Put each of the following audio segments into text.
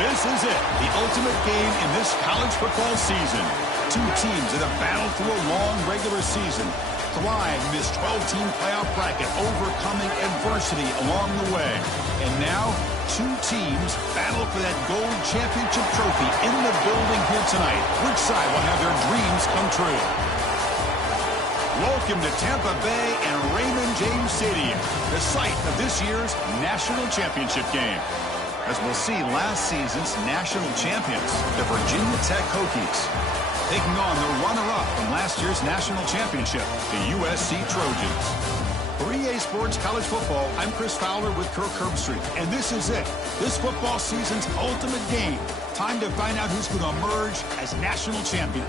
This is it, the ultimate game in this college football season. Two teams that have battled through a long regular season, thrive in this 12-team playoff bracket, overcoming adversity along the way. And now, two teams battle for that gold championship trophy in the building here tonight. Which side will have their dreams come true? Welcome to Tampa Bay and Raymond James Stadium, the site of this year's national championship game. As we'll see, last season's national champions, the Virginia Tech Hokies, taking on the runner-up from last year's national championship, the USC Trojans. For EA Sports College Football, I'm Chris Fowler with Kirk Herbstreit, and this is it, this football season's ultimate game. Time to find out who's going to emerge as national champion.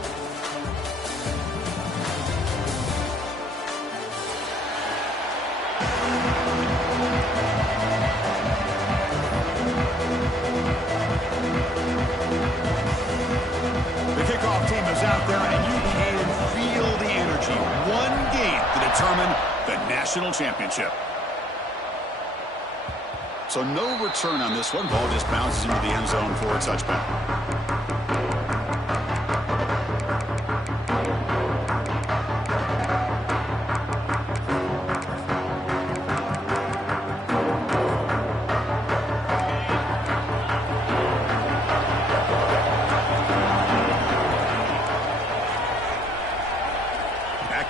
Out there, and you can feel the energy. One game to determine the national championship. So no return on this one. Ball just bounces into the end zone for a touchback.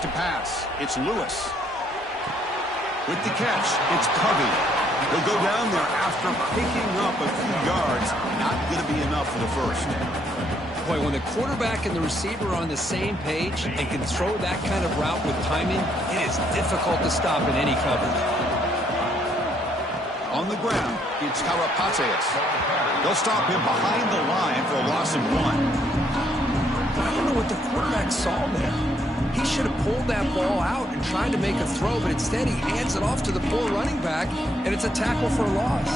To pass, it's Lewis. With the catch, it's Covey. He'll go down there after picking up a few yards. Not going to be enough for the first. Boy, when the quarterback and the receiver are on the same page and can throw that kind of route with timing, it is difficult to stop in any coverage. On the ground, it's Karapateas. They'll stop him behind the line for a loss of 1. I don't know what the quarterback saw there. He should have pulled that ball out and tried to make a throw, but instead he hands it off to the poor running back, and it's a tackle for a loss.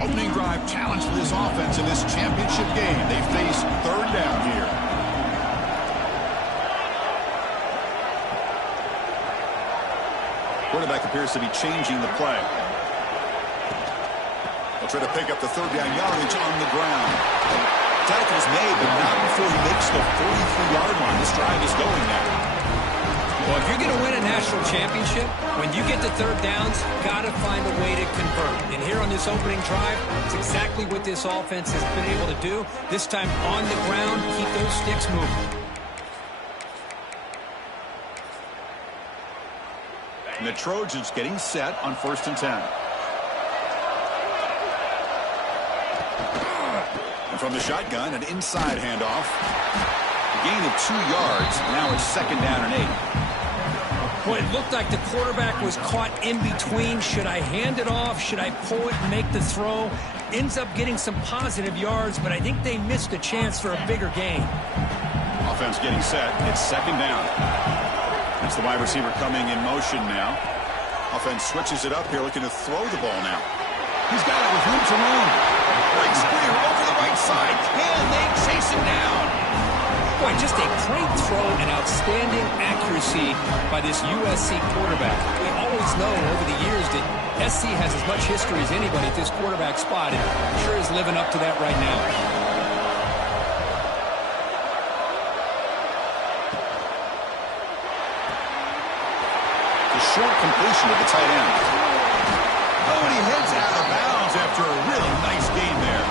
Opening drive challenge for this offense in this championship game. They face third down here. Quarterback appears to be changing the play. They'll try to pick up the third down yardage on the ground. Tackle's made, but not before he makes the 43-yard line. This drive is going now. Well, if you're going to win a national championship, when you get to third downs, got to find a way to convert. And here on this opening drive, it's exactly what this offense has been able to do. This time on the ground, keep those sticks moving. And the Trojans getting set on 1st and 10. And from the shotgun, an inside handoff. A gain of 2 yards. Now it's 2nd down and 8. Boy, it looked like the quarterback was caught in between. Should I hand it off? Should I pull it and make the throw? Ends up getting some positive yards, but I think they missed a chance for a bigger gain. Offense getting set. It's 2nd down. It's the wide receiver coming in motion now. Offense switches it up here, looking to throw the ball now. He's got it with room to run. Breaks clear over the right side. Can they chase him down? Boy, just a great throw and outstanding accuracy by this USC quarterback. We always know over the years that SC has as much history as anybody at this quarterback spot, and sure is living up to that right now. Short completion of the tight end. Oh, and he heads out of bounds after a really nice game there.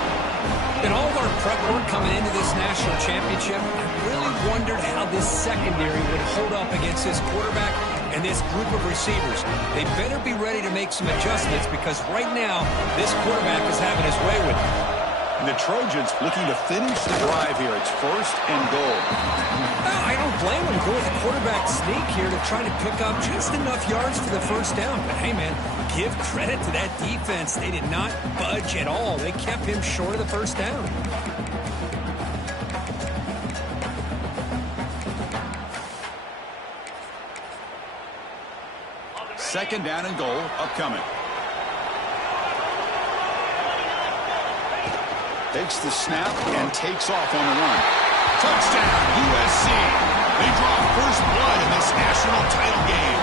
In all of our prep work coming into this national championship, I really wondered how this secondary would hold up against this quarterback and this group of receivers. They better be ready to make some adjustments because right now, this quarterback is having his way with it. And the Trojans looking to finish the drive here. It's 1st and goal. Well, I don't blame them. Go with the quarterback sneak here to try to pick up just enough yards for the first down. But, hey, man, give credit to that defense. They did not budge at all. They kept him short of the first down. Second down and goal upcoming. Takes the snap and takes off on the run. Touchdown, USC. They draw first blood in this national title game.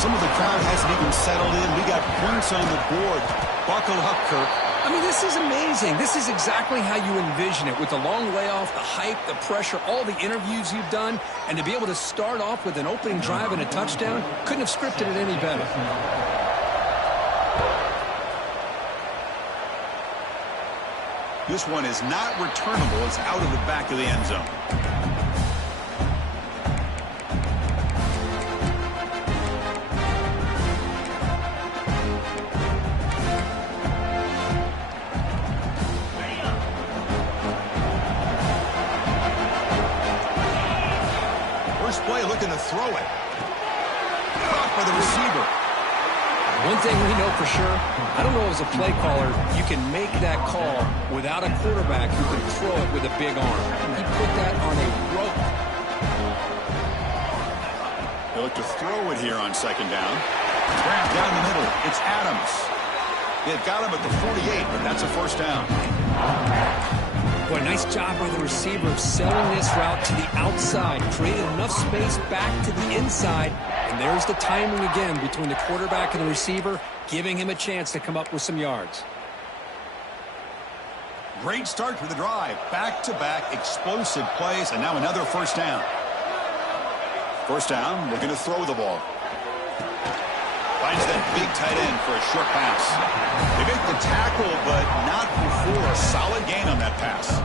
Some of the crowd hasn't even settled in. We got points on the board. Buckle up, Kirk. I mean, this is amazing. This is exactly how you envision it, with the long layoff, the hype, the pressure, all the interviews you've done, and to be able to start off with an opening drive and a touchdown, couldn't have scripted it any better. This one is not returnable. It's out of the back of the end zone. First play looking to throw it. Caught by the receiver. One thing we know for sure, I don't know as a play caller, you can make that call without a quarterback who can throw it with a big arm. He put that on a rope. They look to throw it here on second down. Grab down the middle. It's Adams. They've got him at the 48, but that's a first down. Boy, nice job by the receiver of selling this route to the outside, creating enough space back to the inside. And there's the timing again between the quarterback and the receiver, giving him a chance to come up with some yards. Great start to the drive. Back-to-back explosive plays, and now another first down. First down, we're going to throw the ball. Finds that big tight end for a short pass. They make the tackle, but not before a solid gain on that pass.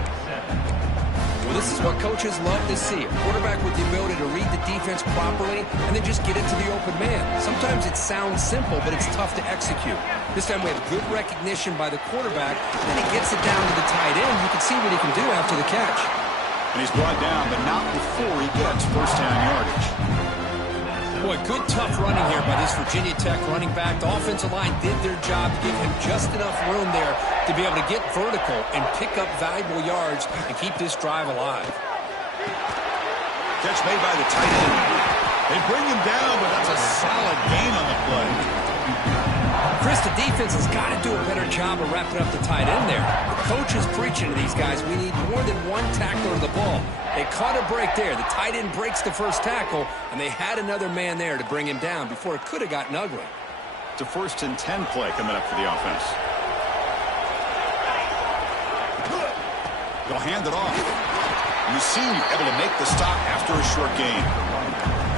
Well, this is what coaches love to see. A quarterback with the ability to read the defense properly and then just get it to the open man. Sometimes it sounds simple, but it's tough to execute. This time we have good recognition by the quarterback, and then he gets it down to the tight end. You can see what he can do after the catch. And he's brought down, but not before he gets first down yardage. Boy, good tough running here by this Virginia Tech running back. The offensive line did their job to give him just enough room there to be able to get vertical and pick up valuable yards and keep this drive alive. Catch made by the tight end. They bring him down, but that's a solid gain on the play. Chris, the defense has got to do a better job of wrapping up the tight end there. The coach is preaching to these guys, we need more than one tackler of the ball. They caught a break there. The tight end breaks the first tackle, and they had another man there to bring him down before it could have gotten ugly. It's a 1st and 10 play coming up for the offense. They'll hand it off. You see, able to make the stop after a short gain.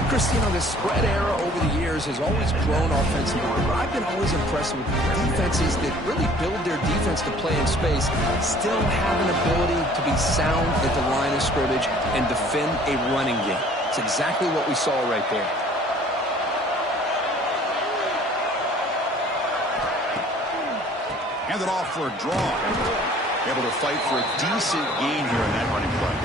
Chris, you know, the spread era over the years has always grown offensively, but I've been always impressed with defenses that really build their defense to play in space, still have an ability to be sound at the line of scrimmage and defend a running game. It's exactly what we saw right there. Hand it off for a draw. Able to fight for a decent gain here in that running play.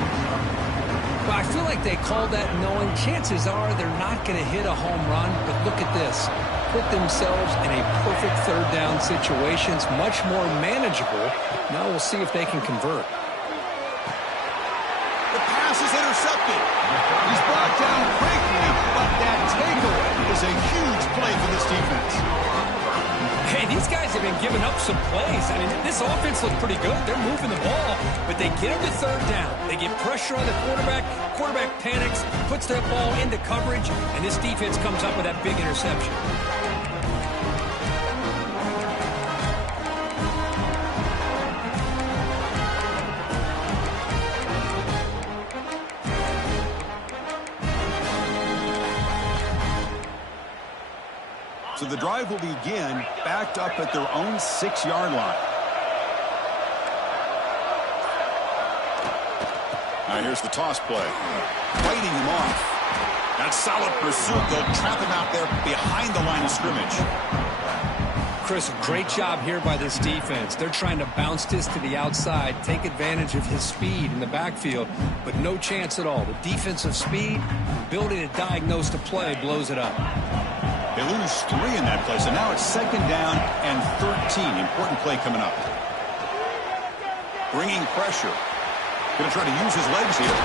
But I feel like they called that knowing chances are they're not going to hit a home run. But look at this. Put themselves in a perfect third down situation. It's much more manageable. Now we'll see if they can convert. The pass is intercepted. He's brought down quickly, but that takeaway is a huge play for this defense. Hey, these guys have been giving up some plays. I mean, this offense looked pretty good. They're moving the ball, but they get him to third down. They get pressure on the quarterback. Quarterback panics, puts that ball into coverage, and this defense comes up with that big interception. So the drive will begin backed up at their own 6-yard line. All right, here's the toss play. Fighting him off. That's solid pursuit. They'll trap him out there behind the line of scrimmage. Chris, great job here by this defense. They're trying to bounce this to the outside, take advantage of his speed in the backfield, but no chance at all. The defensive speed, ability to diagnose the play, blows it up. They lose 3 in that play, so now it's 2nd down and 13. Important play coming up. Bringing pressure. Going to try to use his legs here.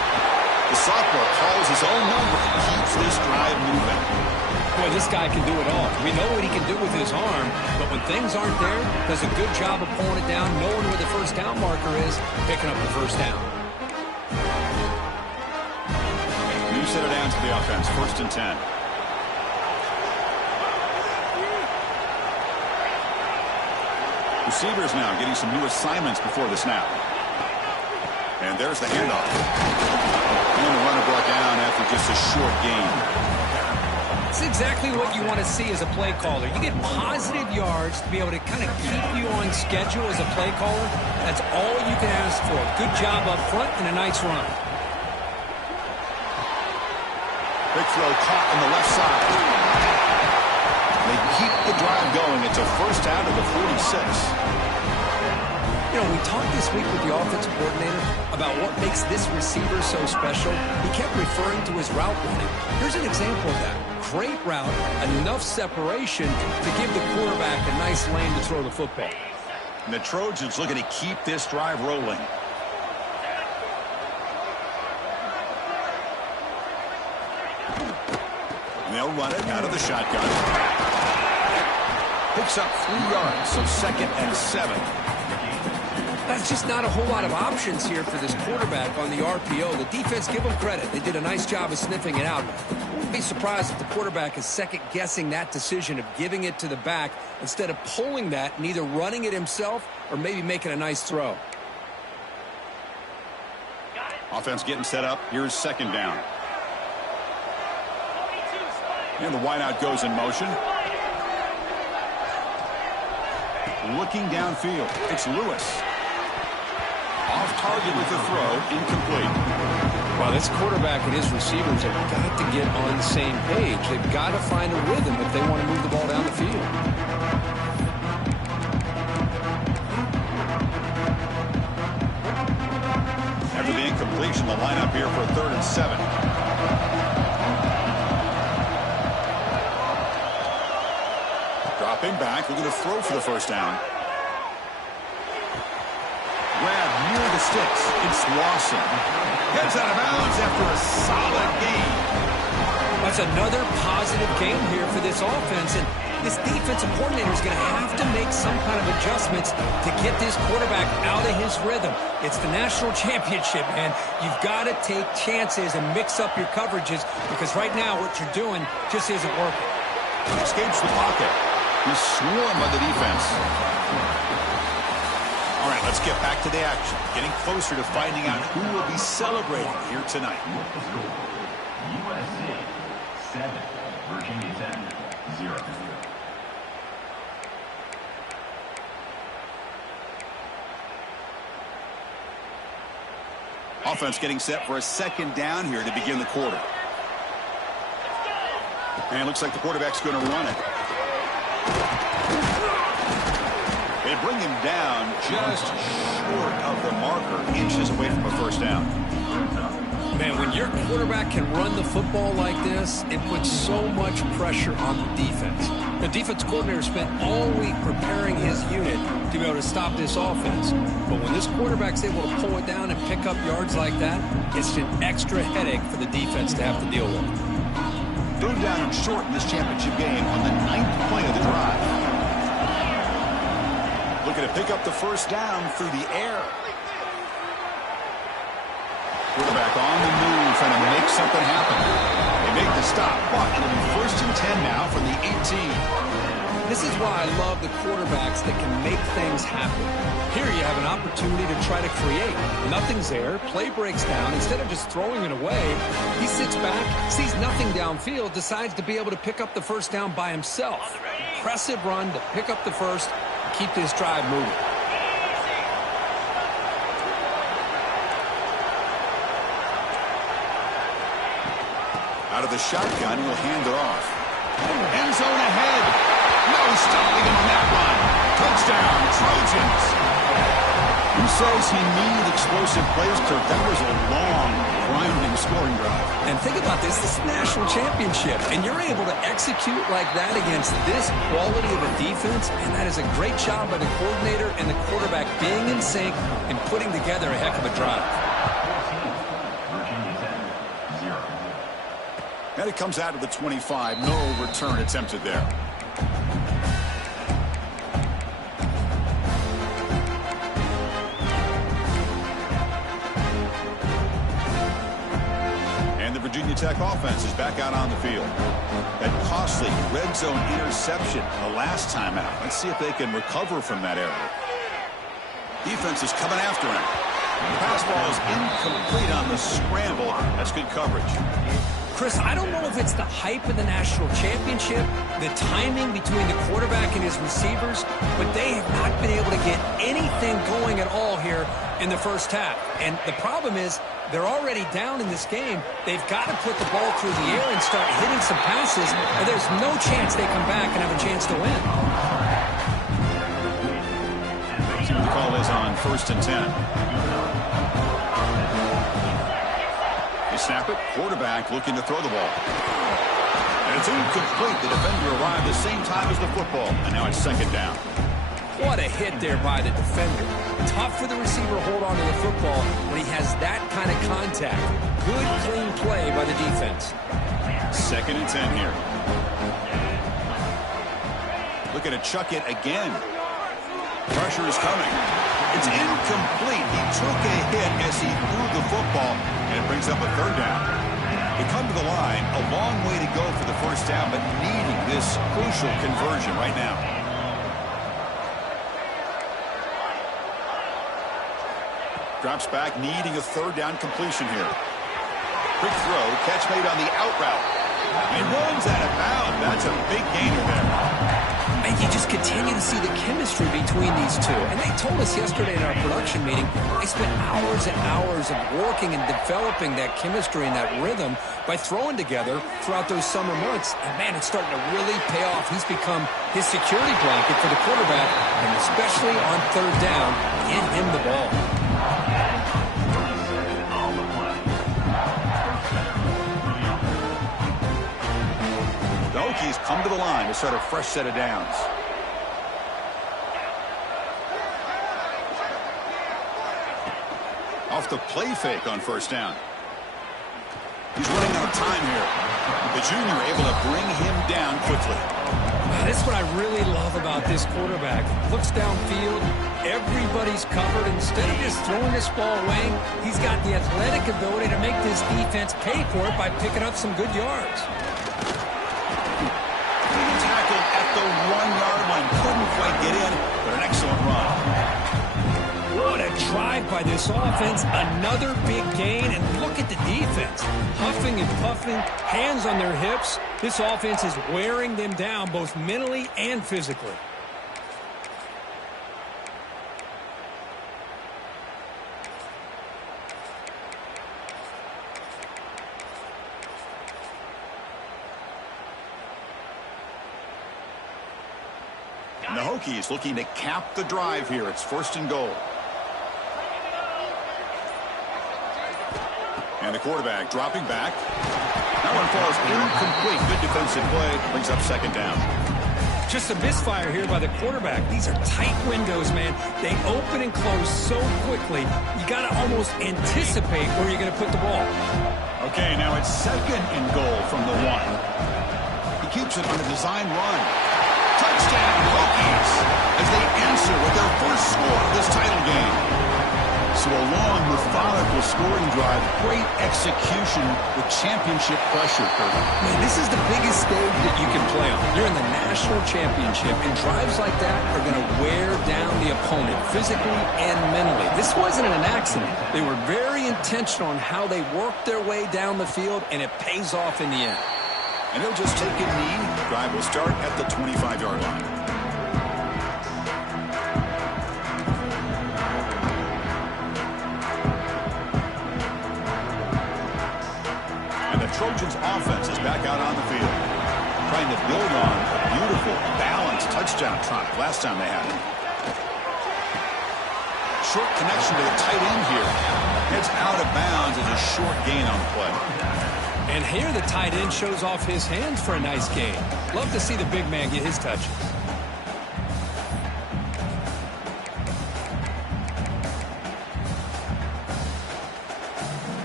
The sophomore calls his own number. Keeps this drive moving. Boy, this guy can do it all. We know what he can do with his arm, but when things aren't there, does a good job of pulling it down, knowing where the first down marker is, picking up the first down. New set of downs for the offense. 1st and 10. Receivers now getting some new assignments before the snap. And there's the handoff. And the runner brought down after just a short gain. It's exactly what you want to see as a play caller. You get positive yards to be able to kind of keep you on schedule as a play caller. That's all you can ask for. Good job up front and a nice run. Big throw caught on the left side. They keep the drive going. It's a first down to the 46. You know, we talked this week with the offensive coordinator about what makes this receiver so special. He kept referring to his route running. Here's an example of that. Great route, enough separation to give the quarterback a nice lane to throw the football. And the Trojans looking to keep this drive rolling. And they'll run it out of the shotgun. Picks up 3 yards, so 2nd and 7. That's just not a whole lot of options here for this quarterback on the RPO. The defense, give them credit. They did a nice job of sniffing it out. I wouldn't be surprised if the quarterback is second-guessing that decision of giving it to the back instead of pulling that and either running it himself or maybe making a nice throw. Offense getting set up. Here's 2nd down. And the wideout goes in motion. Looking downfield. It's Lewis. Off target with the throw. Incomplete. Well, this quarterback and his receivers have got to get on the same page. They've got to find a rhythm if they want to move the ball down the field. After the incompletion, the lineup here for a 3rd and 7. Dropping back, looking to throw for the first down. Grab near the sticks. It's Lawson. Gets out of bounds after a solid gain. That's another positive game here for this offense, and this defensive coordinator is going to have to make some kind of adjustments to get this quarterback out of his rhythm. It's the national championship, man. You've got to take chances and mix up your coverages because right now what you're doing just isn't working. Escapes the pocket. He's swarmed by the defense. All right, let's get back to the action. Getting closer to finding out who will be celebrating here tonight. USC 7, Virginia Tech 0. Offense getting set for a 2nd down here to begin the quarter. And it looks like the quarterback's going to run it. They bring him down just short of the marker, inches away from a first down. Man, when your quarterback can run the football like this, it puts so much pressure on the defense. The defense coordinator spent all week preparing his unit to be able to stop this offense. But when this quarterback's able to pull it down and pick up yards like that, it's an extra headache for the defense to have to deal with. Third down and short in this championship game on the 9th play of the drive. Looking to pick up the first down through the air. Quarterback on the move, trying to make something happen. They make the stop, but it'll be 1st and 10 now from the 18. This is why I love the quarterbacks that can make things happen. Here you have an opportunity to try to create. Nothing's there. Play breaks down. Instead of just throwing it away, he sits back, sees nothing downfield, decides to be able to pick up the first down by himself. Impressive run to pick up the first, keep this drive moving. Out of the shotgun, he'll hand it off. End zone ahead. No stopping him on that run. Touchdown, Trojans. Who says he needed explosive plays, Kirk? That was a long, grinding scoring drive. And think about this. This is a national championship, and you're able to execute like that against this quality of a defense, and that is a great job by the coordinator and the quarterback being in sync and putting together a heck of a drive. And it comes out of the 25. No return attempted there. Virginia Tech offense is back out on the field. That costly red zone interception the last time out. Let's see if they can recover from that error. Defense is coming after him. The pass ball is incomplete on the scramble. That's good coverage. Chris, I don't know if it's the hype of the national championship, the timing between the quarterback and his receivers, but they have not been able to get anything going at all here in the first half. And the problem is they're already down in this game. They've got to put the ball through the air and start hitting some passes, or there's no chance they come back and have a chance to win. So the call is on 1st and 10. Snap it. Quarterback looking to throw the ball. And it's incomplete. The defender arrived the same time as the football. And now it's 2nd down. What a hit there by the defender. Tough for the receiver to hold on to the football when he has that kind of contact. Good, clean play by the defense. 2nd and 10 here. Looking to chuck it again. Pressure is coming. It's incomplete. He took a hit as he threw the football, and it brings up a 3rd down. They come to the line, a long way to go for the 1st down, but needing this crucial conversion right now. Drops back, needing a 3rd down completion here. Quick throw, catch made on the out route. And runs out of bounds. That's a big gainer there. And you just continue to see the chemistry between these two. And they told us yesterday in our production meeting, they spent hours and hours of working and developing that chemistry and that rhythm by throwing together throughout those summer months. And, man, it's starting to really pay off. He's become his security blanket for the quarterback, and especially on 3rd down, get him the ball. The Hokies come to the line to start a fresh set of downs. Off the play fake on 1st down. He's running out of time here. The junior able to bring him down quickly. That's what I really love about this quarterback. Looks downfield, everybody's covered. Instead of just throwing this ball away, he's got the athletic ability to make this defense pay for it by picking up some good yards. Tackled at the 1-yard line. Couldn't quite get in, but an excellent run. What a drive by this offense. Another big gain, and look at the defense. Huffing and puffing, hands on their hips. This offense is wearing them down both mentally and physically. And the Hokies looking to cap the drive here. It's 1st and goal. And the quarterback dropping back. That one falls incomplete. Good defensive play. Brings up 2nd down. Just a misfire here by the quarterback. These are tight windows, man. They open and close so quickly. You got to almost anticipate where you're going to put the ball. Okay, now it's 2nd and goal from the 1. He keeps it on a design run. Touchdown, Hokies, as they answer with their first score of this title game. So a long, methodical scoring drive, great execution with championship pressure, Kurt. Man, this is the biggest stage that you can play on. You're in the national championship, and drives like that are going to wear down the opponent physically and mentally. This wasn't an accident. They were very intentional on how they worked their way down the field, and it pays off in the end. And he'll just take a knee. Drive will start at the 25-yard line. And the Trojans' offense is back out on the field, trying to build on a beautiful, balanced touchdown drive last time they had it. Short connection to the tight end here. Heads out of bounds as a short gain on the play. And here the tight end shows off his hands for a nice gain. Love to see the big man get his touches.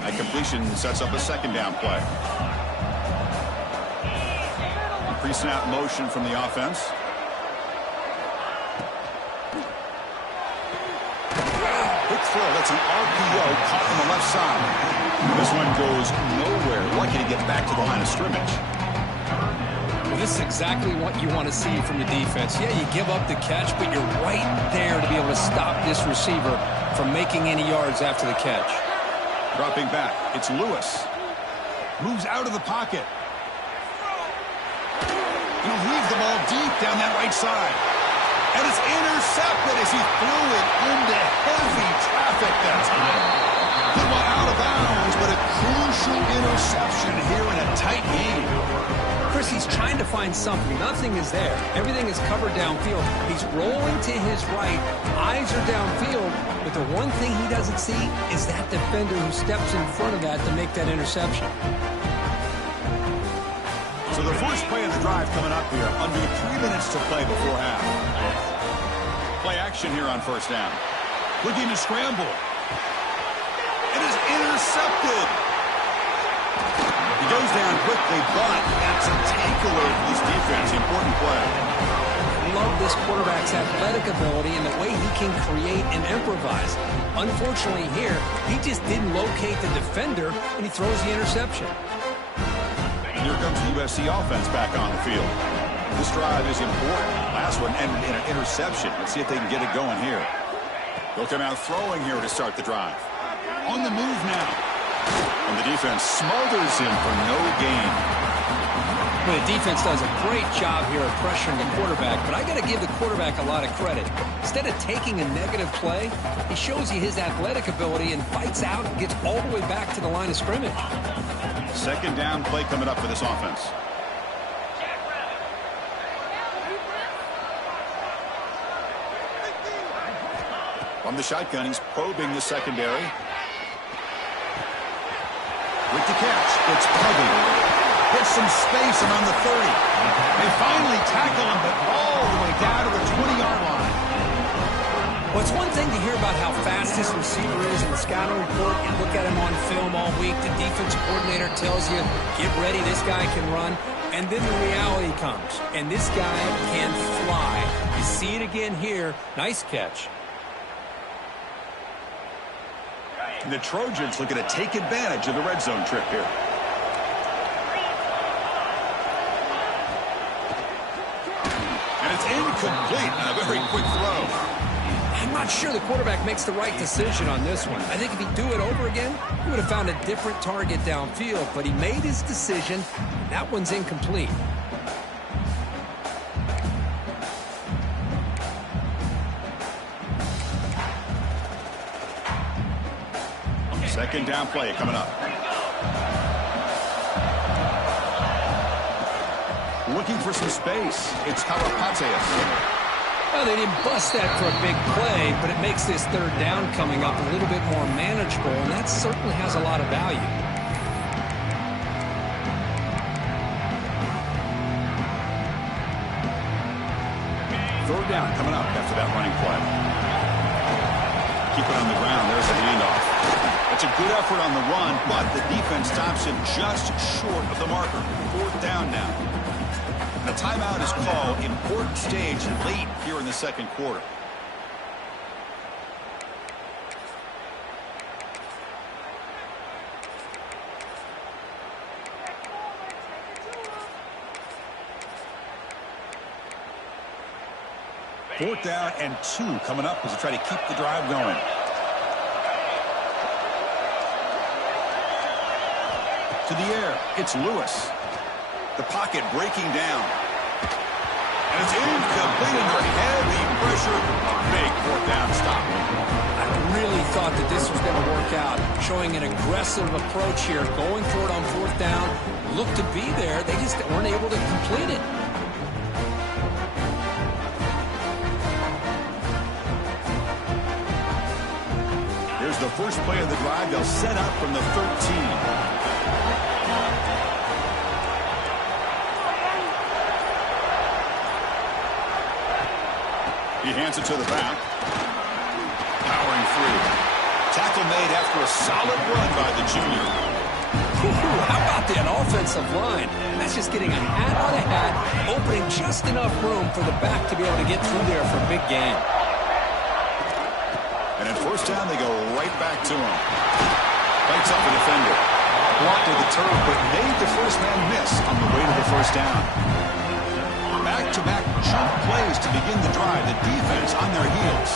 That completion sets up a 2nd down play. Pre-snap motion from the offense. Quick throw. That's an RPO caught on the left side. This one goes nowhere. Lucky to get back to the line of scrimmage. Well, this is exactly what you want to see from the defense. Yeah, you give up the catch, but you're right there to be able to stop this receiver from making any yards after the catch. Dropping back, it's Lewis. Moves out of the pocket. He'll leave the ball deep down that right side. And it's intercepted as he threw it into heavy traffic that time. Good one out of bounds, but a crucial interception here in a tight game. Chris, he's trying to find something. Nothing is there. Everything is covered downfield. He's rolling to his right. Eyes are downfield. But the one thing he doesn't see is that defender who steps in front of that to make that interception. So the first play of the drive coming up here. Under 3 minutes to play before half. Play action here on first down. Looking to scramble. It is intercepted. He goes down quickly, but that's a takeaway for this defense. Important play. I love this quarterback's athletic ability and the way he can create and improvise. Unfortunately here, he just didn't locate the defender, and he throws the interception. And here comes the USC offense back on the field. This drive is important. Last one ended in an interception. Let's see if they can get it going here. They'll come out throwing here to start the drive. On the move now. And the defense smothers him for no gain. Well, the defense does a great job here of pressuring the quarterback, but I got to give the quarterback a lot of credit. Instead of taking a negative play, he shows you his athletic ability and fights out and gets all the way back to the line of scrimmage. Second down play coming up for this offense. From the shotgun, he's probing the secondary. With the catch, it's Puggy. Gets some space around the 30. They finally tackle him, but all the way down to the 20-yard line. Well, it's one thing to hear about how fast this receiver is in the scouting report. You look at him on film all week. The defense coordinator tells you, get ready, this guy can run. And then the reality comes, and this guy can fly. You see it again here. Nice catch. And the Trojans looking to take advantage of the red zone trip here. And it's incomplete on a very quick throw. I'm not sure the quarterback makes the right decision on this one. I think if he'd do it over again, he would have found a different target downfield. But he made his decision. That one's incomplete. Second down play coming up. Looking for some space. It's Kalapateas. Well, they didn't bust that for a big play, but it makes this third down coming up a little bit more manageable, and that certainly has a lot of value. Third down coming up after that running play. Keep it on the ground. There's the handoff. That's a good effort on the run, but the defense stops him just short of the marker. Fourth down now. A timeout is called. Important stage late here in the second quarter. Fourth down and 2 coming up as they try to keep the drive going. To the air, it's Lewis. The pocket breaking down. And it's incomplete under heavy pressure. A big fourth down stop. I really thought that this was going to work out. Showing an aggressive approach here. Going for it on fourth down. Looked to be there. They just weren't able to complete it. Here's the first play of the drive. They'll set up from the 13. He hands it to the back. Powering through. Tackle made after a solid run by the junior. Ooh, how about that offensive line? That's just getting a hat on a hat, opening just enough room for the back to be able to get through there for a big gain. And at first down, they go right back to him. Fights up a defender. Blocked to the turf, but made the first man miss on the way to the first down. Back-to-back jump plays to begin the drive. The defense on their heels.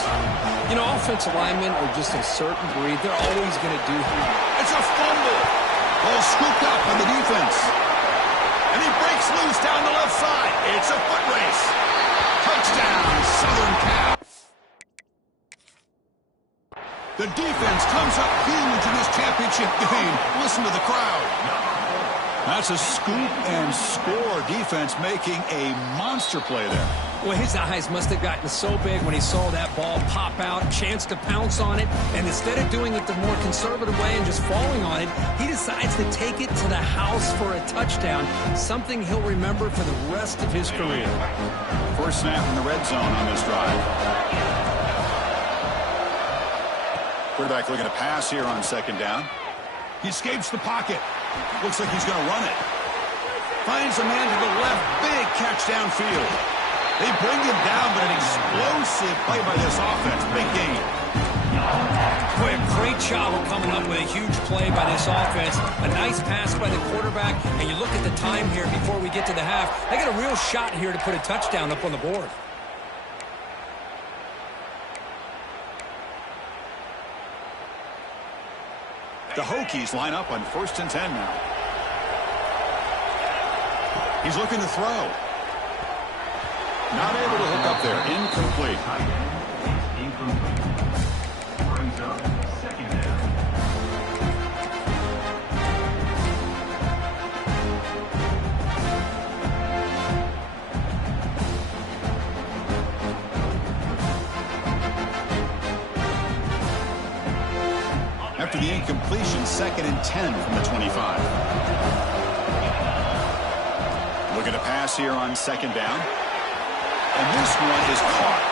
You know, offensive linemen are just a certain breed. They're always going to do that. It's a fumble. Ball scooped up on the defense. And he breaks loose down the left side. It's a foot race. Touchdown, Southern Cal. The defense comes up huge in this championship game. Listen to the crowd. That's a scoop and score. Defense making a monster play there. Well, his eyes must have gotten so big when he saw that ball pop out, chance to pounce on it, and instead of doing it the more conservative way and just falling on it, he decides to take it to the house for a touchdown, something he'll remember for the rest of his career. First snap in the red zone on this drive. Quarterback looking to pass here on second down. He escapes the pocket. Looks like he's going to run it. Finds a man to the left. Big catch downfield. They bring him down, but an explosive play by this offense. Big game. Boy, a great job of coming up with a huge play by this offense. A nice pass by the quarterback. And you look at the time here before we get to the half. They got a real shot here to put a touchdown up on the board. The Hokies line up on 1st and 10 now. He's looking to throw. Not able to hook up there. Incomplete. Brings up second down. After the incompletion, 2nd and 10 from the 25. Looking to pass here on 2nd down. And this one is caught.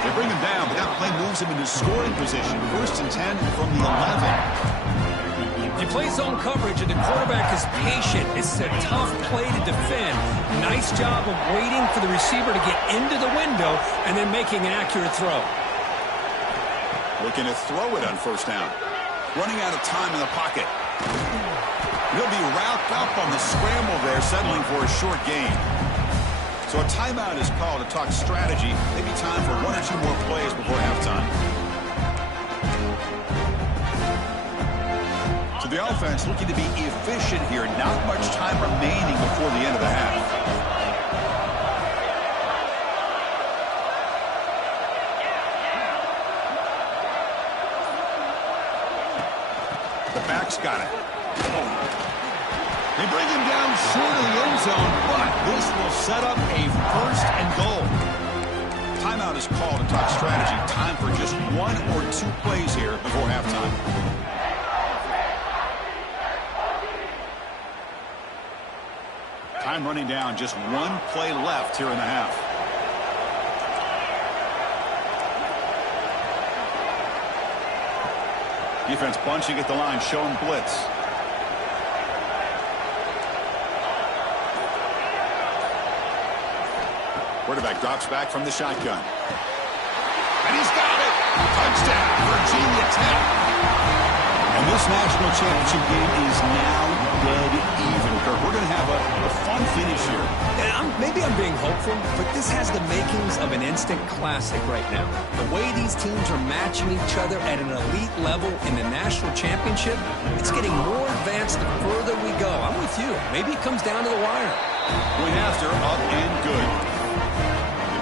They bring him down, but that play moves him into scoring position. 1st and 10 from the 11. You play zone coverage, and the quarterback is patient. It's a tough play to defend. Nice job of waiting for the receiver to get into the window and then making an accurate throw. Looking to throw it on 1st down. Running out of time in the pocket. He'll be wrapped up on the scramble there, settling for a short gain. So a timeout is called to talk strategy. Maybe time for 1 or 2 more plays before halftime. So the offense looking to be efficient here. Not much time remaining before the end of the half. The back's got it. They bring him down short of the end zone, but this will set up a 1st and goal. Timeout is called to talk strategy. Time for just 1 or 2 plays here before halftime. Time running down. Just 1 play left here in the half. Defense bunching at the line, showing blitz. Quarterback drops back from the shotgun. And he's got it! Touchdown, Virginia Tech. And this national championship game is now dead even, Kirk. We're going to have a fun finish here. And maybe I'm being hopeful, but this has the makings of an instant classic right now. The way these teams are matching each other at an elite level in the national championship, it's getting more advanced the further we go. I'm with you. Maybe it comes down to the wire. Going after, up and good.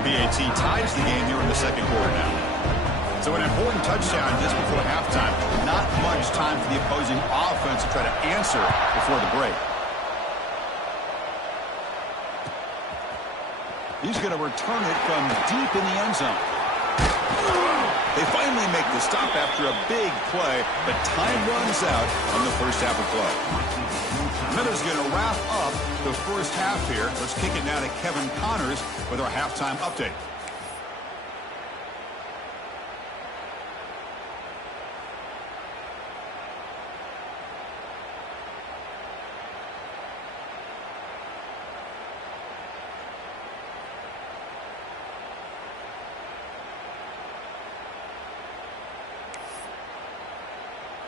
The BAT ties the game here in the 2nd quarter now. So an important touchdown just before halftime. Not much time for the opposing offense to try to answer before the break. He's going to return it from deep in the end zone. They finally make the stop after a big play, but time runs out on the first half of play. Miller's going to wrap up the first half here. Let's kick it now to Kevin Connors with our halftime update.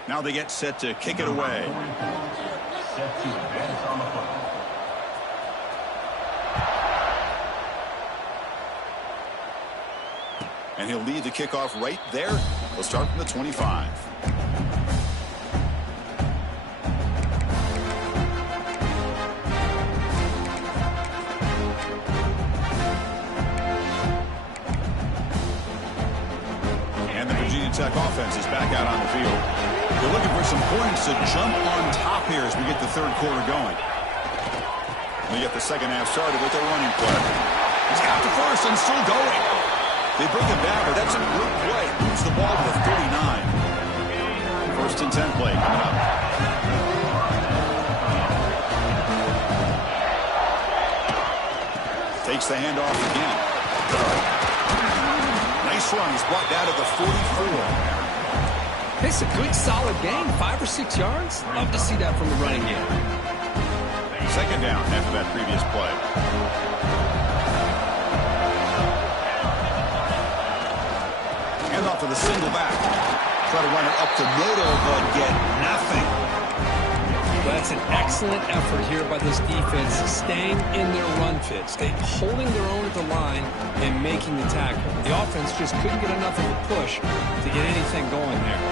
Now they get set to kick it away. Set to advance on the football. And he'll lead the kickoff right there. We'll start from the 25. And the Virginia Tech offense is back out on the field. They're looking for some points to jump on top here as we get the third quarter going. We get the second half started with a running play. He's got the first and still going. They bring him down, but that's a good play. Moves the ball to the 39. First and 10 play coming up. Takes the handoff again. Nice run. He's brought down to the 44. It's a good, solid gain. 5 or 6 yards. Love to see that from the running game. Second down after that previous play. Off to the single back. Try to run it up to middle, but get nothing. That's an excellent effort here by this defense, staying in their run fit, holding their own at the line and making the tackle. The offense just couldn't get enough of a push to get anything going there.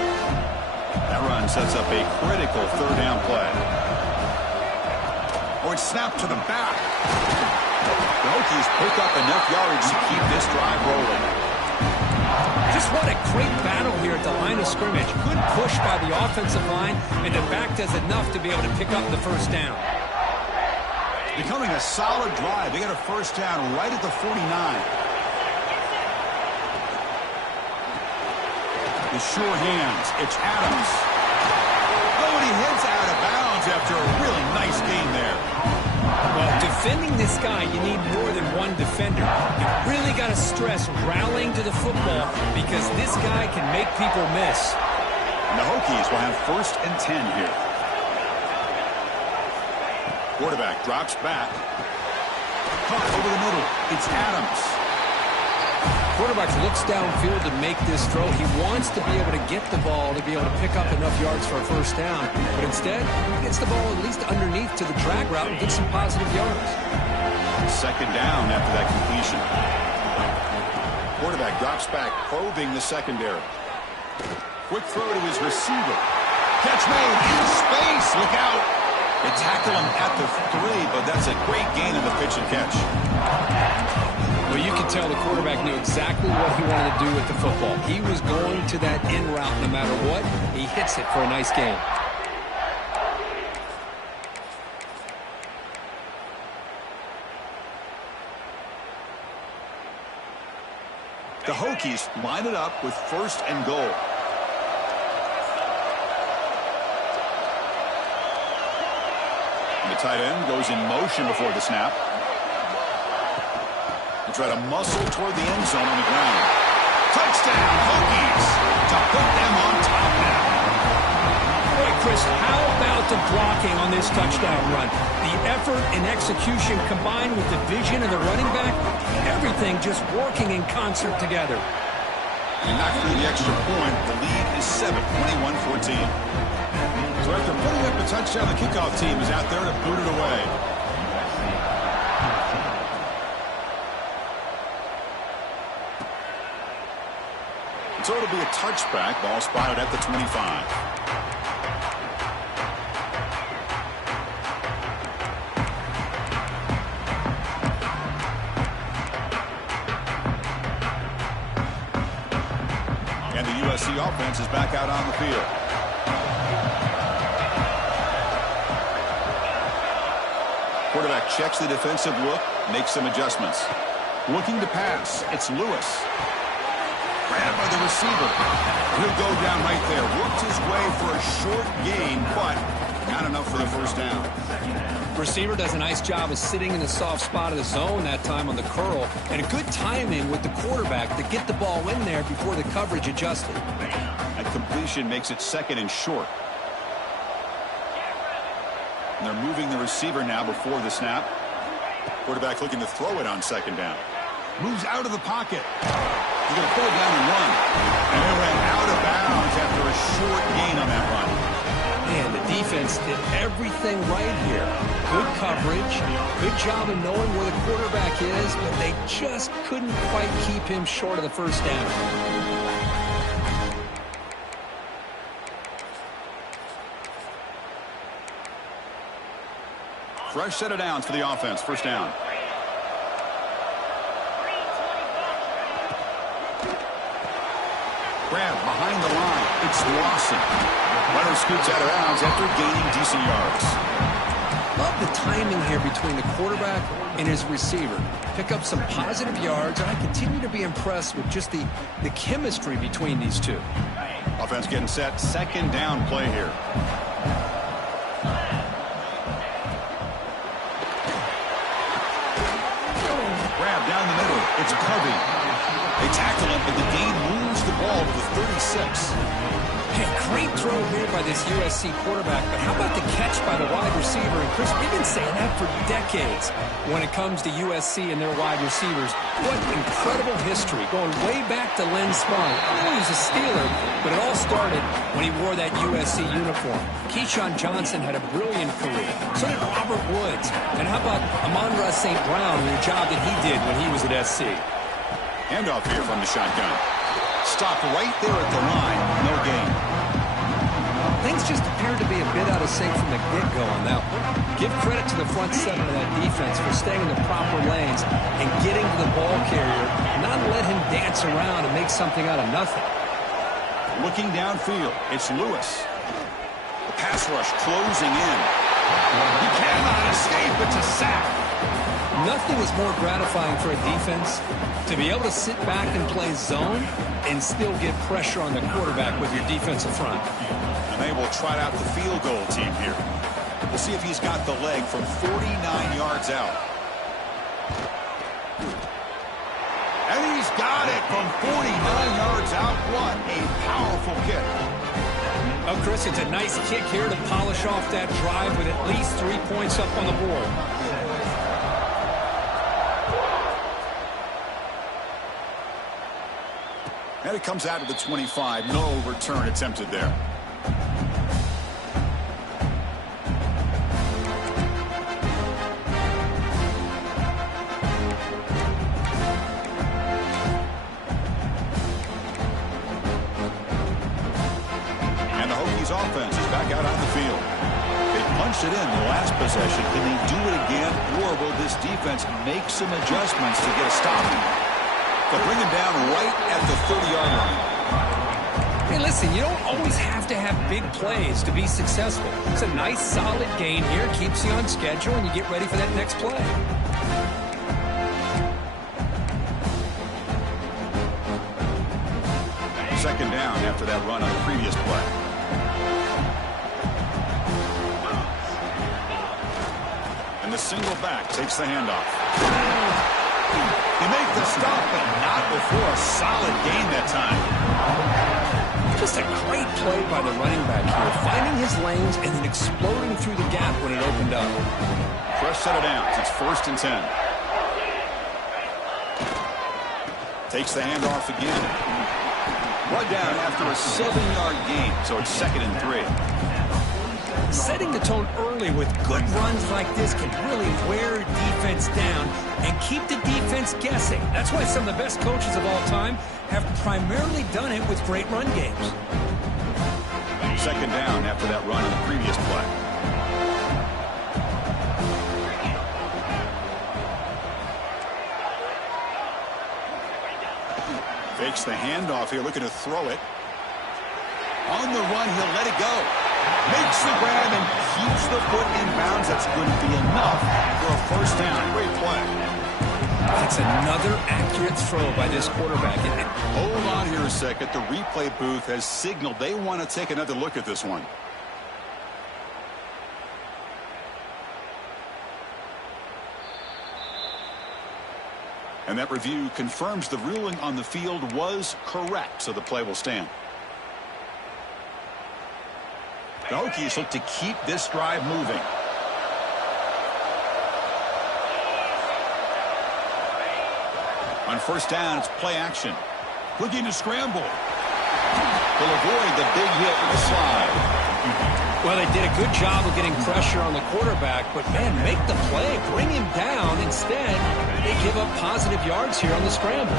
That run sets up a critical third down play. Oh, it's snapped to the back. The Hokies pick up enough yards to keep this drive rolling. Just what a great battle here at the line of scrimmage. Good push by the offensive line, and the back does enough to be able to pick up the first down. Becoming a solid drive. They get a first down right at the 49. The sure hands. It's Adams. Oh, and he heads out of bounds after a really nice gain there. Well, defending this guy, you need more than one defender. You really got to stress rallying to the football because this guy can make people miss. And the Hokies will have first and 10 here. Quarterback drops back. Caught over the middle. It's Adams. Quarterback looks downfield to make this throw. He wants to be able to get the ball to be able to pick up enough yards for a first down. But instead, he gets the ball at least underneath to the drag route and gets some positive yards. Second down after that completion. Quarterback drops back, probing the secondary. Quick throw to his receiver. Catch made in space. Look out. They tackle him at the 3, but that's a great gain in the pitch and catch. Well, you can tell the quarterback knew exactly what he wanted to do with the football. He was going to that in route no matter what. He hits it for a nice gain. The Hokies line it up with first and goal. And the tight end goes in motion before the snap. Try to muscle toward the end zone on the ground. Touchdown, Hokies, to put them on top now. Boy, Chris, how about the blocking on this touchdown run? The effort and execution combined with the vision of the running back, everything just working in concert together. And not through the extra point, the lead is 7, 21-14. So after putting up a touchdown, the kickoff team is out there to boot it away. So it'll be a touchback. Ball spotted at the 25. And the USC offense is back out on the field. Quarterback checks the defensive look, makes some adjustments. Looking to pass. It's Lewis. Grabbed by the receiver. He'll go down right there. Worked his way for a short gain, but not enough for the first down. Receiver does a nice job of sitting in the soft spot of the zone that time on the curl, and a good timing with the quarterback to get the ball in there before the coverage adjusted. That completion makes it second and short. And they're moving the receiver now before the snap. Quarterback looking to throw it on second down. Moves out of the pocket. He's going to pull it down and run. And it went out of bounds downs after a short gain on that run. Man, the defense did everything right here. Good coverage, good job of knowing where the quarterback is, but they just couldn't quite keep him short of the first down. Fresh set of downs for the offense. First down. Grab behind the line. It's Lawson. Runner scoots out of bounds after gaining decent yards. Love the timing here between the quarterback and his receiver. Pick up some positive yards, and I continue to be impressed with just the chemistry between these two. Offense getting set. Second down play here. Grab down the middle. It's Covey. They tackle him, and the gain moves the ball to the 36. Hey, great throw here by this USC quarterback, but how about the catch by the wide receiver? And Chris, we've been saying that for decades when it comes to USC and their wide receivers. What incredible history, going way back to Lynn Spong. I know he was a Steeler, but it all started when he wore that USC uniform. Keyshawn Johnson had a brilliant career. So did Robert Woods. And how about Amon-Ra St. Brown and the job that he did when he was at SC? Handoff here from the shotgun. Stopped right there at the line. No gain. Things just appeared to be a bit out of sync from the get-go on that one. Give credit to the front seven of that defense for staying in the proper lanes and getting to the ball carrier, not let him dance around and make something out of nothing. Looking downfield, it's Lewis. The pass rush closing in. He cannot escape. It's a sack. Nothing is more gratifying for a defense to be able to sit back and play zone and still get pressure on the quarterback with your defensive front. And they will trot out the field goal team here. We'll see if he's got the leg from 49 yards out. And he's got it from 49 yards out. What a powerful kick. Oh, Chris, it's a nice kick here to polish off that drive with at least 3 points up on the board. And it comes out to the 25. No return attempted there. And the Hokies offense is back out on the field. They punched it in the last possession. Can they do it again, or will this defense make some adjustments to get a stop? They'll bring him down right at the 30-yard line. Hey, listen, you don't always have to have big plays to be successful. It's a nice, solid gain here. Keeps you on schedule, and you get ready for that next play. Second down after that run on the previous play. And the single back takes the handoff. They make the stop, but not before a solid gain that time. Just a great play by the running back here, finding his lanes and then exploding through the gap when it opened up. Fresh set of downs. It's 1st and 10. Takes the handoff again. Brought down after a 7-yard gain, so it's 2nd and 3. Setting the tone early with good runs like this can really wear a defense down and keep the defense guessing. That's why some of the best coaches of all time have primarily done it with great run games. Second down after that run on the previous play. Fakes the handoff here, looking to throw it. On the run, he'll let it go. Makes the grab and keeps the foot in bounds. That's going to be enough for a first down. Great play. That's another accurate throw by this quarterback. Hold on here a second. The replay booth has signaled they want to take another look at this one. And that review confirms the ruling on the field was correct, so the play will stand. The Hokies look to keep this drive moving. On first down, it's play action. Looking to scramble. He'll avoid the big hit with a slide. Well, they did a good job of getting pressure on the quarterback, but, man, make the play. Bring him down. Instead, they give up positive yards here on the scramble.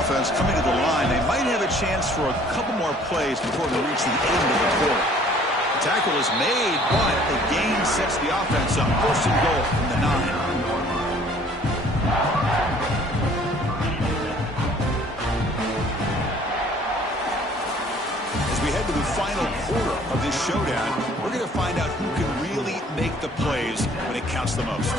Offense coming to the line. They might have a chance for a couple more plays before we reach the end of the quarter. The tackle is made, but the gain sets the offense up. First and goal from the 9. Head to the final quarter of this showdown, we're going to find out who can really make the plays when it counts the most.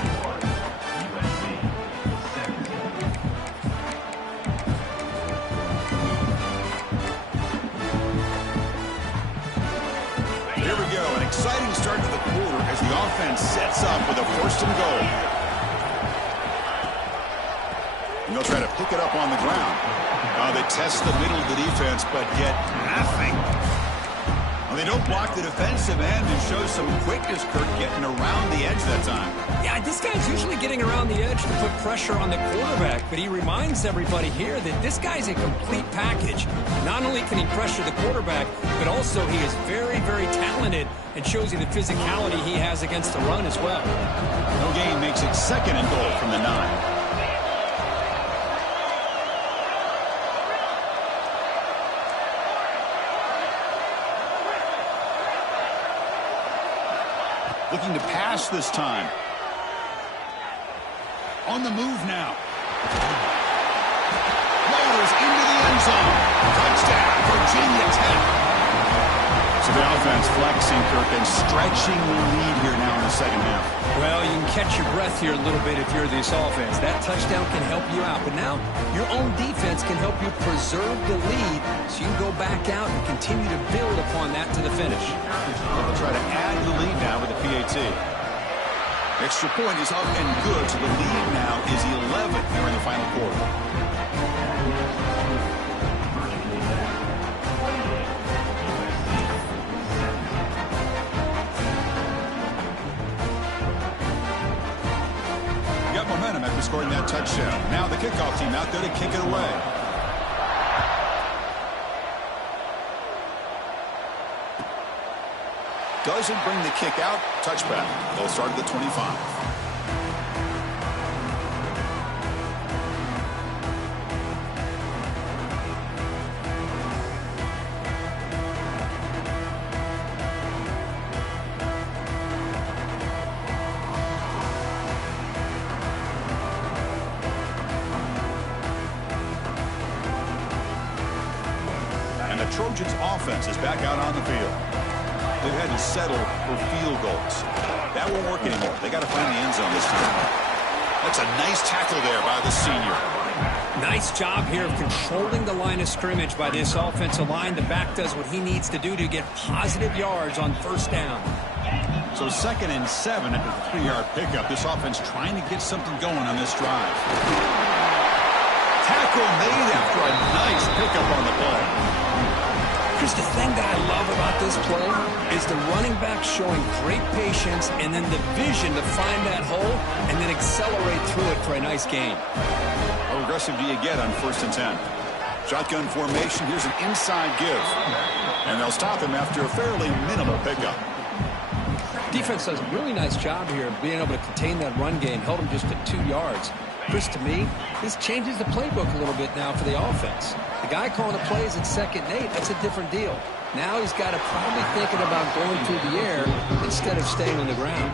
Here we go, an exciting start to the quarter as the offense sets up with a first and goal. And they'll try to pick it up on the ground. They test the middle of the defense, but get nothing. Well, they don't block the defensive end and show some quickness, Kurt, getting around the edge that time. Yeah, this guy's usually getting around the edge to put pressure on the quarterback, but he reminds everybody here that this guy's a complete package. Not only can he pressure the quarterback, but also he is very, very talented and shows you the physicality he has against the run as well. No gain makes it second and goal from the 9. Looking to pass this time. On the move now. Rolls into the end zone. Touchdown, Virginia Tech. So the offense flexing, Kirk, and stretching the lead here now in the second half. Well, you can catch your breath here a little bit if you're this offense. That touchdown can help you out. But now your own defense can help you preserve the lead so you can go back out and continue to build upon that to the finish. They'll try to add to the lead now with the PAT. Extra point is up and good, so the lead now is 11 here in the final quarter. Got momentum after scoring that touchdown. Now the kickoff team out there to kick it away. Doesn't bring the kick out. Touchback. They'll start at the 25. And the Trojans' offense is back out on the field. They've had to settle for field goals. That won't work anymore. They got to find the end zone this time. That's a nice tackle there by the senior. Nice job here of controlling the line of scrimmage by this offensive line. The back does what he needs to do to get positive yards on first down. So 2nd and 7 at the 3-yard pickup. This offense trying to get something going on this drive. Tackle made after a nice pickup on the play. Here's the thing that I love about this play is the running back showing great patience and then the vision to find that hole and then accelerate through it for a nice gain. How aggressive do you get on 1st and 10? Shotgun formation. Here's an inside give. And they'll stop him after a fairly minimal pickup. Defense does a really nice job here of being able to contain that run game, held him just at 2 yards. Chris, to me, this changes the playbook a little bit now for the offense. The guy calling the plays at 2nd and 8, that's a different deal. Now he's got to probably thinking about going through the air instead of staying on the ground.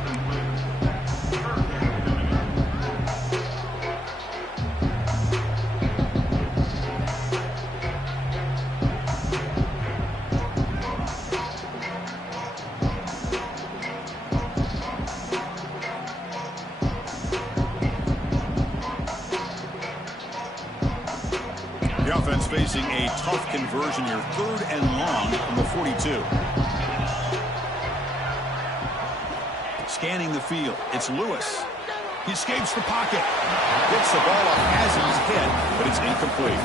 The offense facing a tough conversion here. 3rd and long from the 42. Scanning the field. It's Lewis. He escapes the pocket. Gets the ball off as he's hit, but it's incomplete.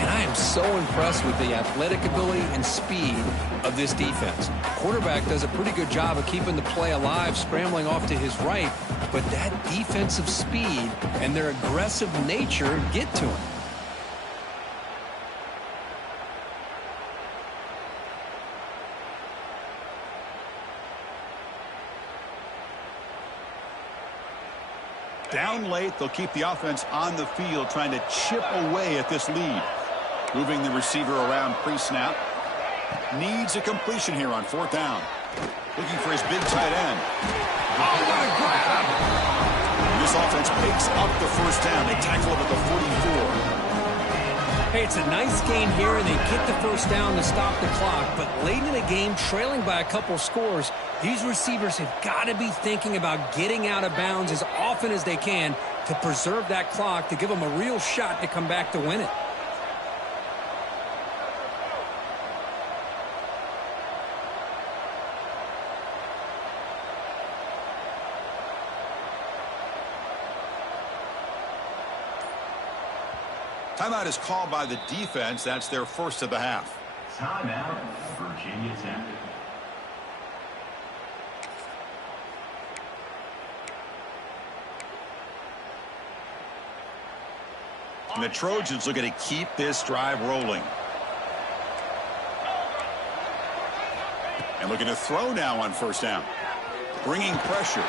And I am so impressed with the athletic ability and speed of this defense. Quarterback does a pretty good job of keeping the play alive, scrambling off to his right, but that defensive speed and their aggressive nature get to him. Down late, they'll keep the offense on the field trying to chip away at this lead. Moving the receiver around pre-snap. Needs a completion here on 4th down. Looking for his big tight end. Oh, what a grab! This offense picks up the 1st down. They tackle him at the 44. Hey, it's a nice game here, and they get the 1st down to stop the clock. But late in the game, trailing by a couple scores, these receivers have got to be thinking about getting out of bounds as often as they can to preserve that clock, to give them a real shot to come back to win it. Timeout is called by the defense. That's their first of the half. Timeout, Virginia Tech. And the Trojans looking to keep this drive rolling. And looking to throw now on 1st down. Bringing pressure.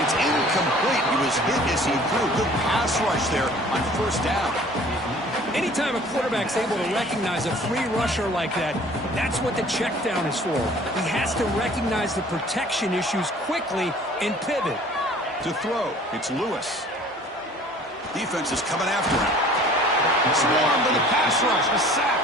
It's incomplete. He was hit as he threw. Good pass rush there on 1st down. Anytime a quarterback's able to recognize a free rusher like that, that's what the check down is for. He has to recognize the protection issues quickly and pivot. To throw, it's Lewis. Defense is coming after him. Swarm with a pass rush, a sack.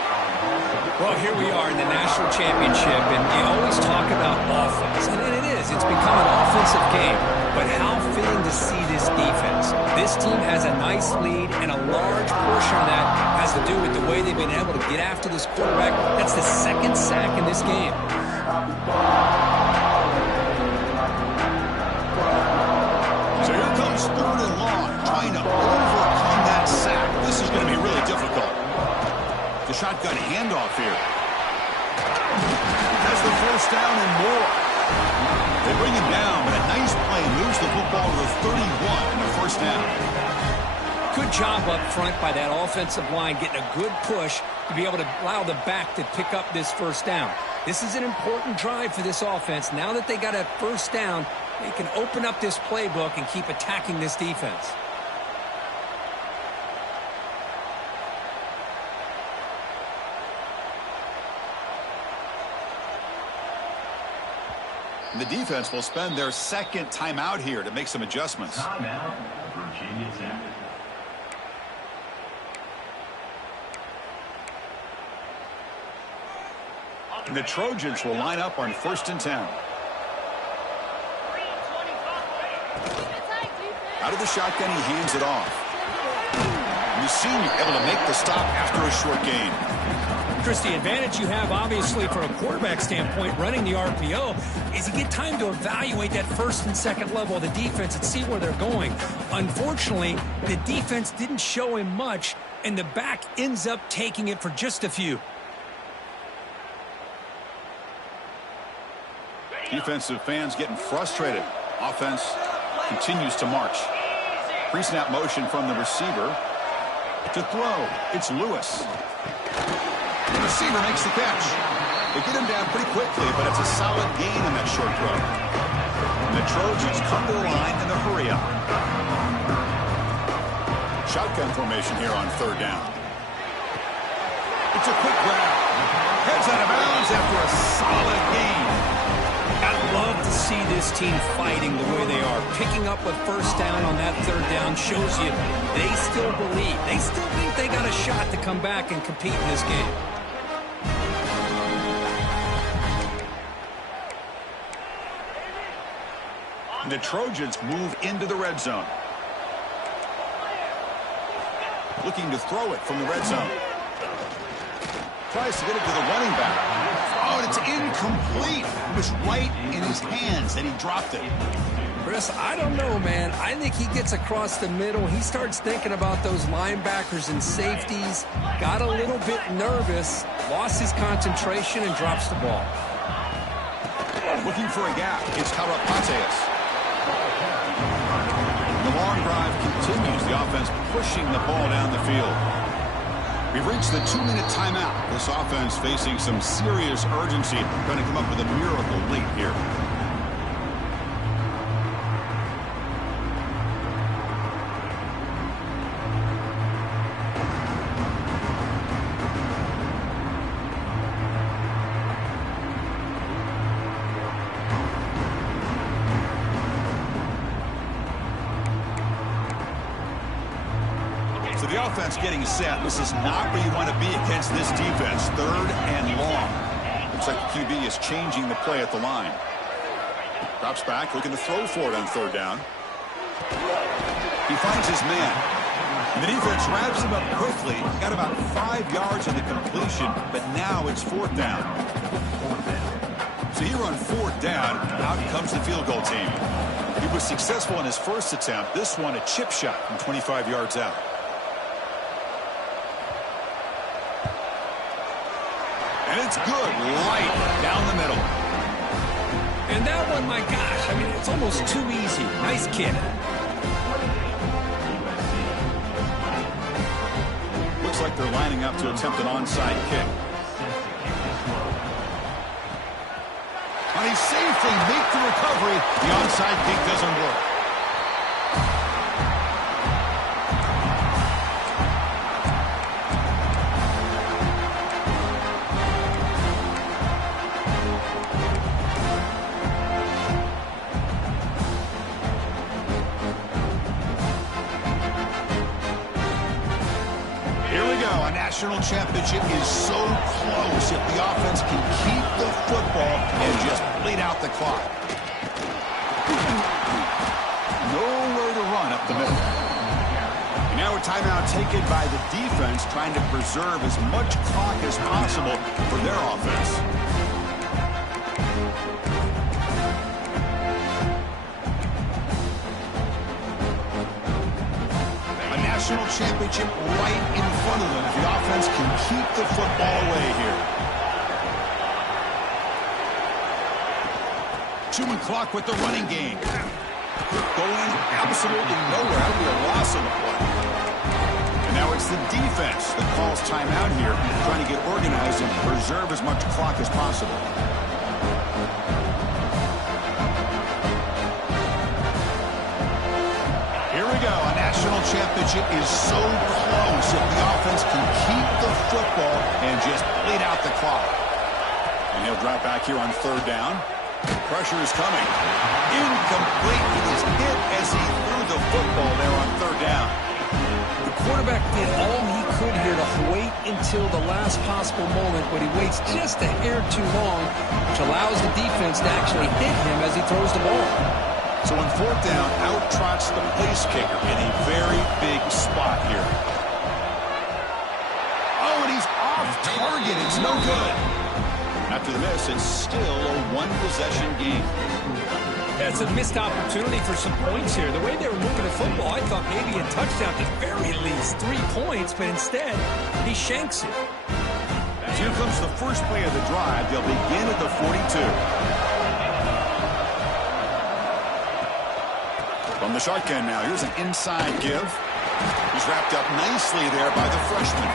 Well, here we are in the national championship, and you always talk about offense, and it is. It's become an offensive game. But how fitting to see this defense. This team has a nice lead, and a large portion of that has to do with the way they've been able to get after this quarterback. That's the 2nd sack in this game. So here comes 3rd and long, trying to overcome that sack. This is going to be really difficult. The shotgun handoff here. Has the 1st down and more. They bring him down, but a nice play moves the football to the 31 in the 1st down. Good job up front by that offensive line, getting a good push to be able to allow the back to pick up this 1st down. This is an important drive for this offense. Now that they got a 1st down, they can open up this playbook and keep attacking this defense. The defense will spend their 2nd timeout here to make some adjustments. Timeout, Virginia Tech. And the Trojans will line up on 1st and 10. Out of the shotgun, he hands it off. And the senior able to make the stop after a short gain. Chris, the advantage you have, obviously, from a quarterback standpoint, running the RPO, is you get time to evaluate that 1st and 2nd level of the defense and see where they're going. Unfortunately, the defense didn't show him much, and the back ends up taking it for just a few. Defensive fans getting frustrated. Offense continues to march. Pre-snap motion from the receiver. To throw, it's Lewis. The receiver makes the catch. They get him down pretty quickly, but it's a solid gain on that short throw. And the Trojans come to the line in the hurry up. Shotgun formation here on 3rd down. It's a quick grab. Heads out of bounds after a solid gain. I love to see this team fighting the way they are. Picking up a 1st down on that 3rd down shows you they still believe. They still think they got a shot to come back and compete in this game. And the Trojans move into the red zone. Looking to throw it from the red zone. Tries to get it to the running back. Oh, and it's incomplete. It was right in his hands, and he dropped it. Chris, I don't know, man. I think he gets across the middle. He starts thinking about those linebackers and safeties. Got a little bit nervous, lost his concentration, and drops the ball. Looking for a gap. It's Karapateas. The long drive continues. The offense pushing the ball down the field. We've reached the 2-minute timeout. This offense facing some serious urgency, trying to come up with a miracle late here. offense getting set. This is not where you want to be against this defense. 3rd and long. Looks like the QB is changing the play at the line. Drops back, looking to throw for it on 3rd down. He finds his man. And the defense wraps him up quickly. Got about 5 yards in the completion, but now it's 4th down. So here on 4th down, out comes the field goal team. He was successful in his first attempt. This one, a chip shot from 25 yards out. And it's good, right down the middle. And that one, my gosh, I mean, it's almost too easy. Nice kick. Looks like they're lining up to attempt an onside kick. And he safely makes the recovery. The onside kick doesn't work. National championship is so close if the offense can keep the football and just bleed out the clock. Nowhere to run up the middle. And now a timeout taken by the defense, trying to preserve as much clock as possible for their offense. National championship right in front of them if the offense can keep the football away here. Chewing clock with the running game. Going absolutely nowhere. That would be a loss on the play. And now it's the defense that calls timeout here, trying to get organized and preserve as much clock as possible. Here we go. A national championship is so close if the offense can keep the football and just bleed out the clock. And he'll drop back here on 3rd down. Pressure is coming. Incomplete. He was hit as he threw the football there on 3rd down. The quarterback did all he could here to wait until the last possible moment, but he waits just a hair too long, which allows the defense to actually hit him as he throws the ball. So on 4th down, out trots the place kicker in a very big spot here. Oh, and he's off target. It's no good. After the miss, it's still a 1-possession game. That's a missed opportunity for some points here. The way they were moving the football, I thought maybe a touchdown, at very least 3 points, but instead, he shanks it. As here comes the first play of the drive. They'll begin at the 42. From the shotgun now, here's an inside give. He's wrapped up nicely there by the freshman.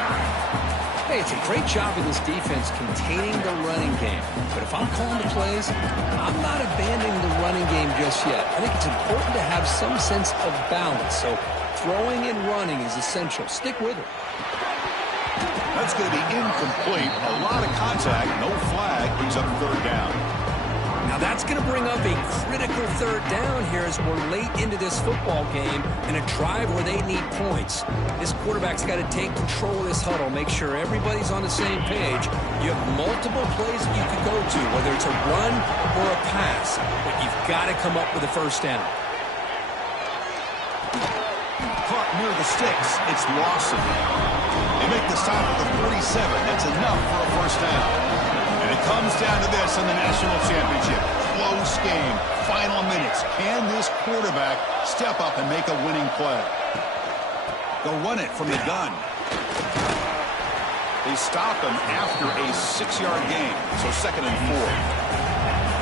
Hey, it's a great job of this defense containing the running game. But if I'm calling the plays, I'm not abandoning the running game just yet. I think it's important to have some sense of balance. So throwing and running is essential. Stick with it. That's going to be incomplete. A lot of contact, no flag, brings up 3rd down. Now that's going to bring up a critical 3rd down here as we're late into this football game in a drive where they need points. This quarterback's got to take control of this huddle, make sure everybody's on the same page. You have multiple plays that you could go to, whether it's a run or a pass, but you've got to come up with a 1st down. Caught near the sticks. It's Lawson. They make the stop at the 47. That's enough for a 1st down. And it comes down to this in the national championship. Close game. Final minutes. Can this quarterback step up and make a winning play? They'll run it from the gun. They stop him after a 6-yard gain. So 2nd and 4.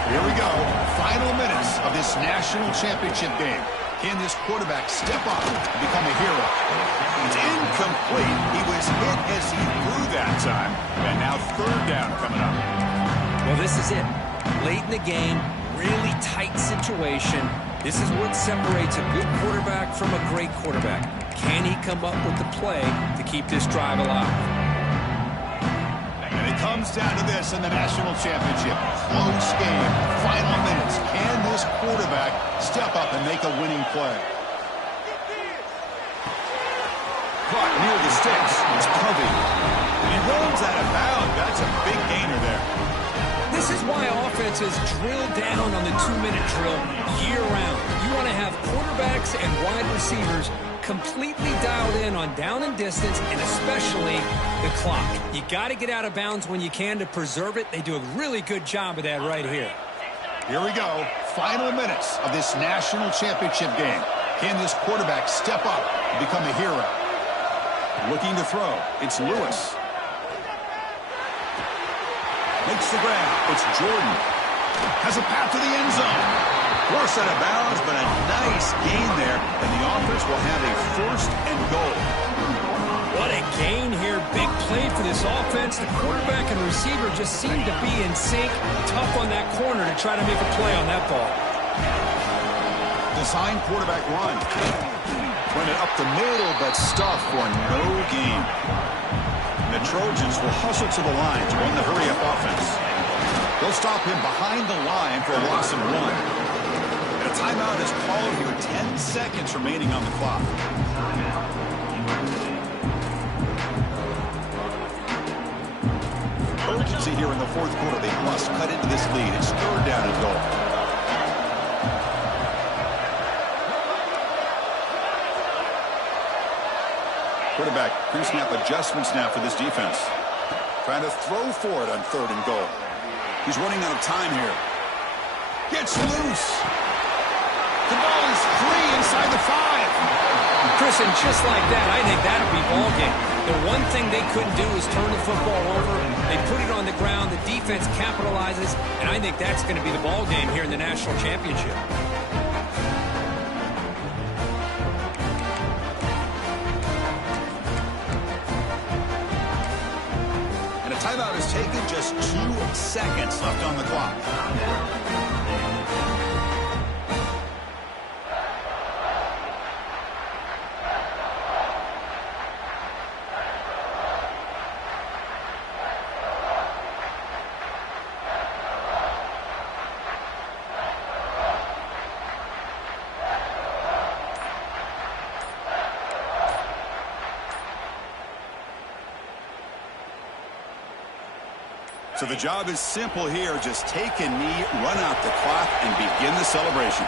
Here we go. Final minutes of this national championship game. Can this quarterback step up and become a hero? It's incomplete. He was hit as he threw that time. And now 3rd down coming up. Well, this is it. Late in the game, really tight situation. This is what separates a good quarterback from a great quarterback. Can he come up with the play to keep this drive alive? And it comes down to this in the national championship. Close game. Final minutes. Can this quarterback step up and make a winning play? caught near the sticks. It's Covey. And he runs out of bounds. That's a big gainer there. This is why offenses drill down on the 2-minute drill year-round. You want to have quarterbacks and wide receivers completely dialed in on down and distance, and especially the clock. You got to get out of bounds when you can to preserve it. They do a really good job of that right here. Here we go. Final minutes of this national championship game. Can this quarterback step up and become a hero? Looking to throw. It's Lewis. Makes the grab. It's Jordan. Has a path to the end zone. Forced out of bounds, but a nice gain there. And the offense will have a first and goal. What a gain here. Big play for this offense. The quarterback and receiver just seem to be in sync. Tough on that corner to try to make a play on that ball. Design quarterback run. Run it up the middle, but stuffed for no gain. The Trojans will hustle to the line to run the hurry-up offense. They'll stop him behind the line for a loss of 1. And a timeout is called here. 10 seconds remaining on the clock. Urgency here in the fourth quarter. They must cut into this lead. It's 3rd down and goal. Quarterback pre-snap adjustments now for this defense. Trying to throw for it on 3rd and goal. He's running out of time here. Gets loose. The ball is free inside the 5. Chris, and just like that, I think that'll be ball game. The one thing they couldn't do is turn the football over. They put it on the ground. The defense capitalizes, and I think that's going to be the ball game here in the national championship. Timeout is taken, just 2 seconds left on the clock. So the job is simple here. Just take a knee, run out the clock, and begin the celebration.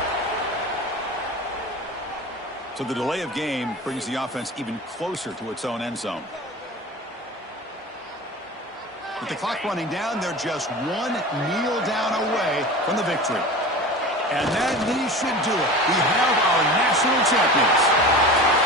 So the delay of game brings the offense even closer to its own end zone. With the clock running down, they're just 1 kneel down away from the victory. And that knee should do it. We have our national champions.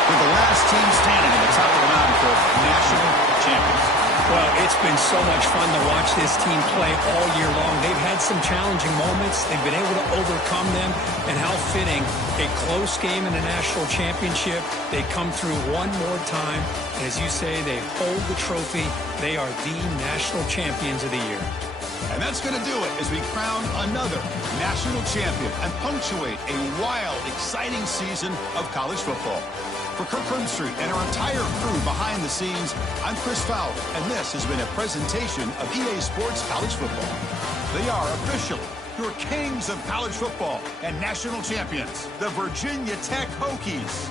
We're the last team standing at the top of the mountain for national champions. Well, it's been so much fun to watch this team play all year long. They've had some challenging moments. They've been able to overcome them. And how fitting, a close game in the national championship. They come through one more time. And as you say, they hold the trophy. They are the national champions of the year. And that's going to do it as we crown another national champion and punctuate a wild, exciting season of college football. For Kirk Street and our entire crew behind the scenes, I'm Chris Fowler, and this has been a presentation of EA Sports College Football. They are officially your kings of college football and national champions, the Virginia Tech Hokies.